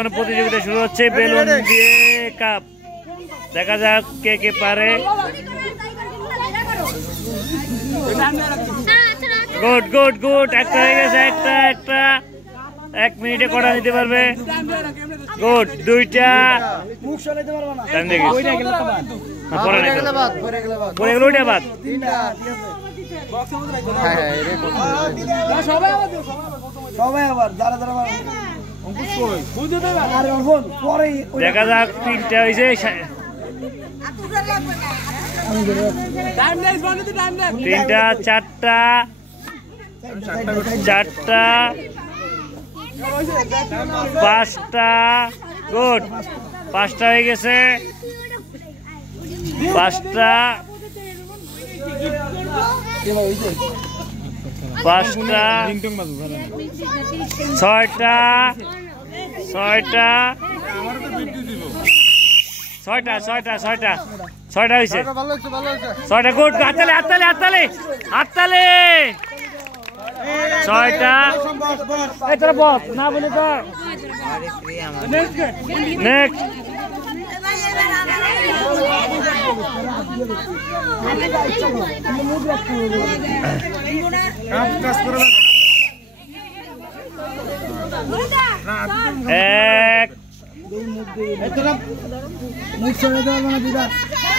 বর্তমানে প্রতিযোগিতা শুরু হচ্ছে বেলুন দিয়ে কাপ। দেখা যাক কে কে পারে। গুড গুড গুড, একটা হয়ে গেছে, একটা 1 মিনিটে কটা নিতে পারবে? গুড, 2টা। পরে গেল ওইটা বাদ। দেখা যাক 3টা হয়েছে। 3টা, 4টা, 5টা। গুড, 5টা হয়ে গেছে। 5টা, 6টা, 6টা হয়েছে। 6টা। গুড, হাততালি হাততালি হাততালি হাততালি। 6টা। এই তোরা বস না বলে তো নেক্সট।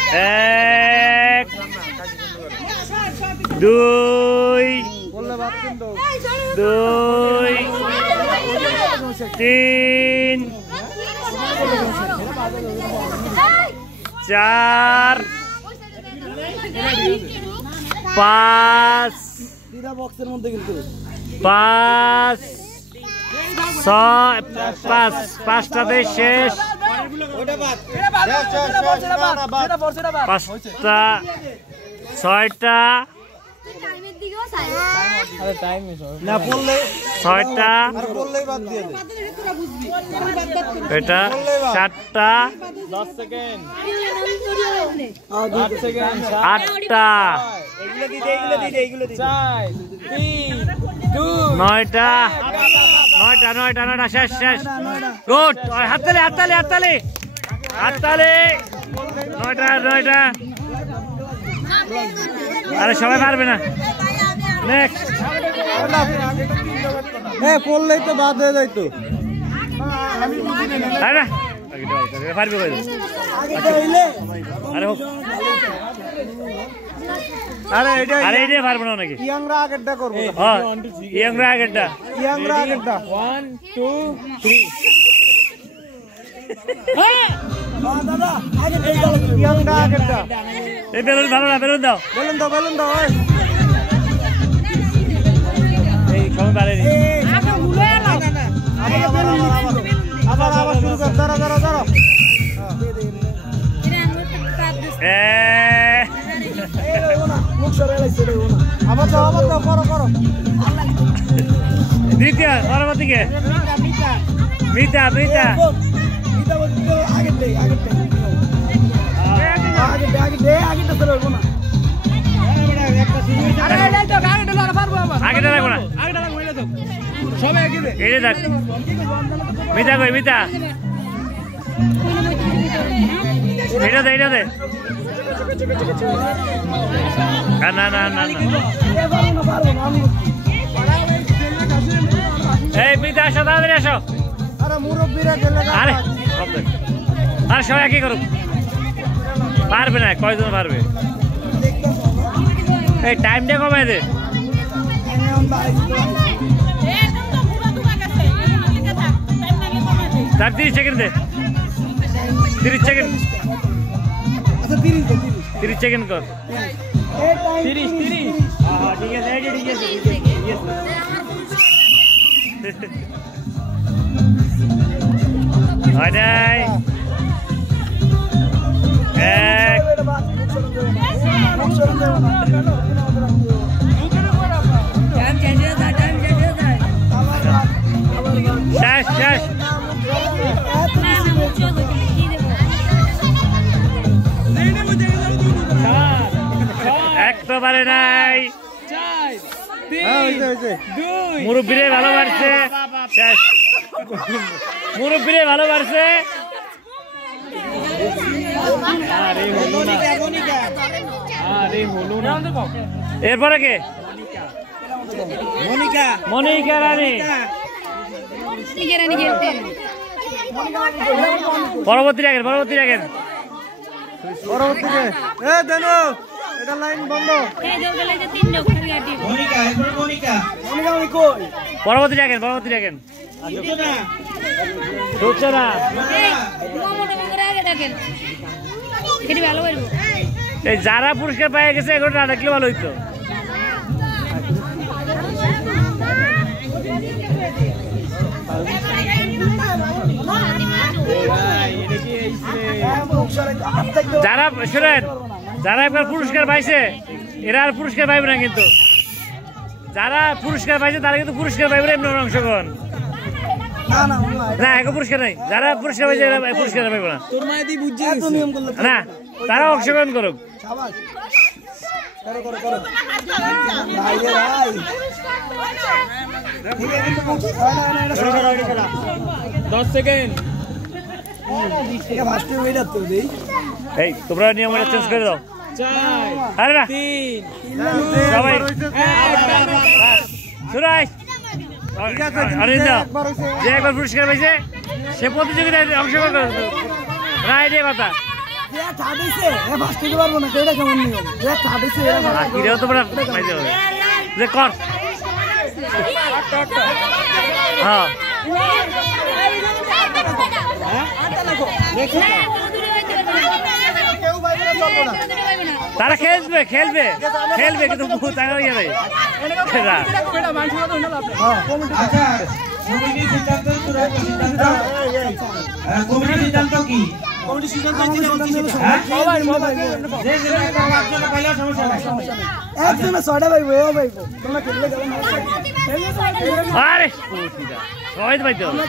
এক, 2, 3, 4, 5, 5টাতে শেষ। 5টা, 6টা, 6টা, এটা 7টা, 8টা, 9টা, 9টা শেষ। গুড, হাততালি হাততালি হাততালি হাততালি। 9টা। আরে সবাই পারবে না। নেক্সট। পড়লেই তো বাদ হয়ে যাইতো। পারবে। আরে এটা পারবো না নাকি? ইয়াংরা আগেরটা করবো। ইয়াংরা আগেরটা। 1 2 3। ইয়াংরা আগেরটা। এই বেলুন ভালো না, বেলুন দাও। এই সময় বাড়েনি। আবার শুরু কর। দাঁড়া। আবার করো। দ্বিতীয় পরবর্তীকে মিতা। আগেটা লাগবো না। মিতা কই? মিতা এটা দে। না। এই মিতা আসো, তাড়াতাড়ি আসো। আরে সবাই একই করুক। পারবে না, কয়জন পারবে? এই টাইমটা কমাই দে। 30 সেকেন্ড দে। 30 সেকেন্ড। 30 সেকেন্ড কর। 30। ঠিক আছে। হয় নাই। 1 শেষ। একটা পারে নাই। মুরব্বীরে ভালো পারছে। শেষ। মুরব্বিরে ভালো পারছে। এরপরে কে? মনিকা রানী। পরবর্তী রাখেন। এটা লাইন বন্ধ। পরবর্তী রাখেন। ঢুকছে না। এই যারা পুরস্কার পেয়ে গেছে এগুলো না দেখলে ভালো হইতো। যারা শুনেন, যারা একবার পুরস্কার পাইছে এরা আর পুরস্কার পাইবে না, কিন্তু যারা পুরস্কার পাইছে তারা কিন্তু পুরস্কার পাইবে না। এমনি অংশগ্রহণ না, এখন পুরস্কার নাই। যারা পুরস্কার পাইছে এরা পুরস্কার পাইবে না। না, তারা অংশগ্রহণ করুক। 10 সেকেন্ড। এই তোমরা নিয়ম চেঞ্জ করে দাও। আরে না সবাই সুরাজ যে একবার পুরস্কার পাইছে সে প্রতিযোগিতায় অংশগ্রহণ করে না, এটাই কথা। তোমরা পাইতে হবে যে কর। হ্যাঁ তারা খেলবে কিন্তু তারা ইয়ে নেই। আরে সবাই তো পাইতে হবে।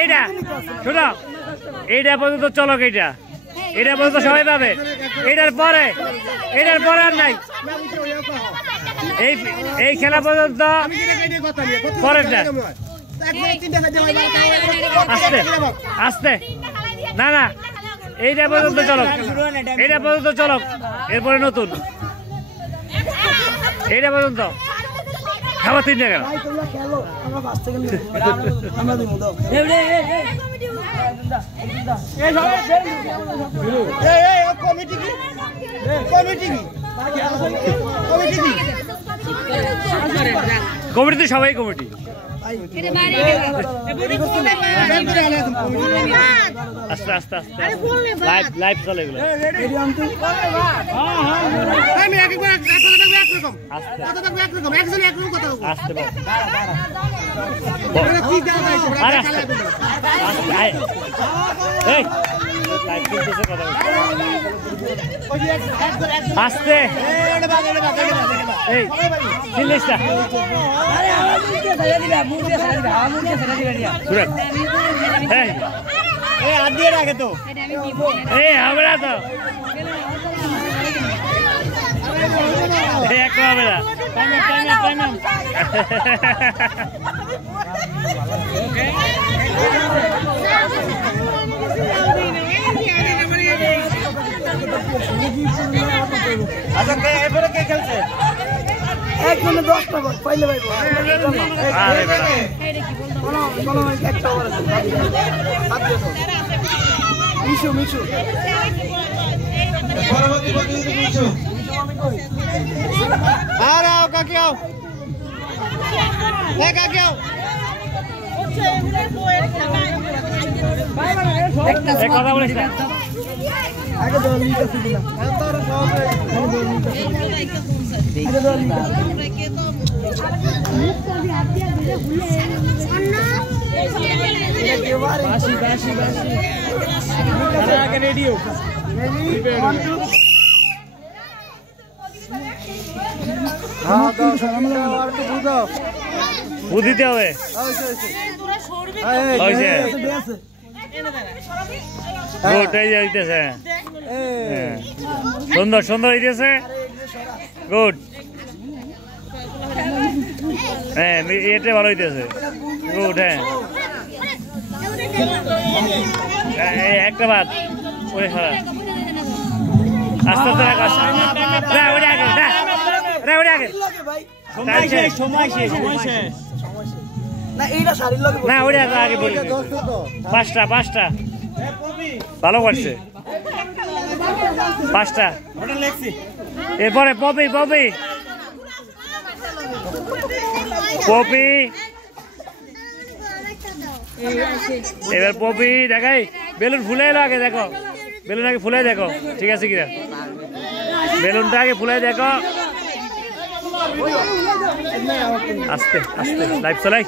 এইটা শোনো, এইটা পর্যন্ত চলক। এইটা পর্যন্ত সবাই পাবে। এটার পরে আর নাই। এই খেলা পর্যন্ত পরেরটা আস্তে না এইটা পর্যন্ত চলক। এরপরে নতুন এইটা পর্যন্ত খাবার 3 টাকা। কমিটি সবাই কমিটি আস্তে আস্তে আস্তে লাইভ চলে এগুলো। আস্তে আগে তো আমরা তো একটা হবে না। আচ্ছা এবারে কে খেলছে? একজনে 10 টাকা পাইলে ভাই একটা মিশু পরবর্তী প্রতিযোগী মিশু। আরে আও কাকে আও কথা বলিস না। আগে তো লিখা ছিল না তার সব আগে তো লিখা বাসি আগে রেডিও বুঝিতে হবে। গুড, এই যে হইতেছে। সুন্দর সুন্দর হইতেছে, গুড। হ্যাঁ, এটা ভালো হইতেছে, গুড। হ্যাঁ, একটা বাদ ওরে সারা আস্তে আস্তে রাখ, ওরে আগে ওরে আগে না, ওরে আগে বলি। পাঁচটা ভালো করছে, পাঁচটা। এরপরে পপি এবার পপি দেখাই। বেলুন ফুলে এলো আগে, দেখো বেলুন আগে ফুলে দেখো, ঠিক আছে কিনা। বেলুনটা আগে ফুলে দেখো, আস্তে আস্তে লাইভ চলাই।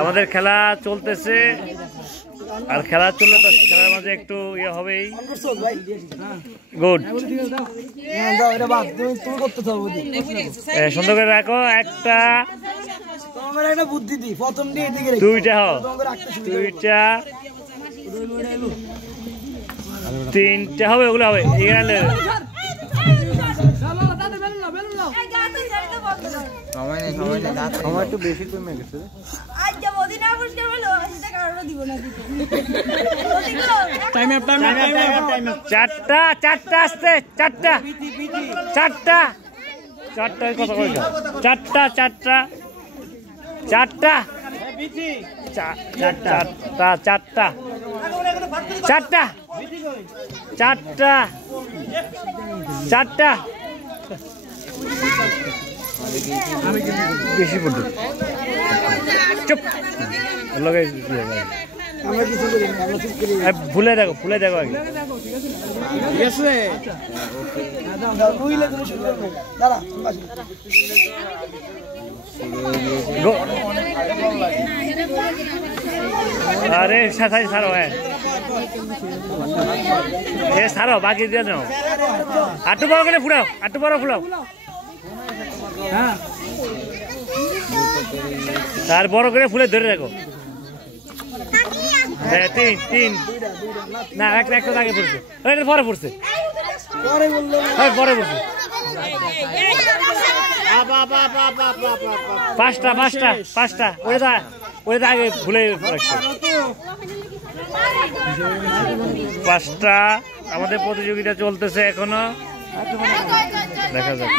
আমাদের খেলা চলতেছে, আর খেলা চললে তো খেলার মাঝে একটু ইয়ে হবেই। গুড, সুন্দর করে রাখো। একটা দুইটা তিনটা হবে, ওগুলো হবে। এখানে একটু বেশি কমে গেছে। চারটা আসছে, চারটা কথা বলছো, চারটা চারটা চারটা বেশি পড়তো। চুপ, ফুলে দেখো আগে। আরে ছাড়ো, ছাড়ো, বাকি দিয়ে নাও। আটটু বড় করে ফুলাও, তার বড় করে ফুলে ধরে রাখো। হ্যাঁ, তিন না, একটা আগে পড়ছে, পরে পড়ছে। পাঁচটা ওটা আগে ভুলে রাখছে। পাঁচটা। আমাদের প্রতিযোগিতা চলতেছে এখনো, দেখা যাক।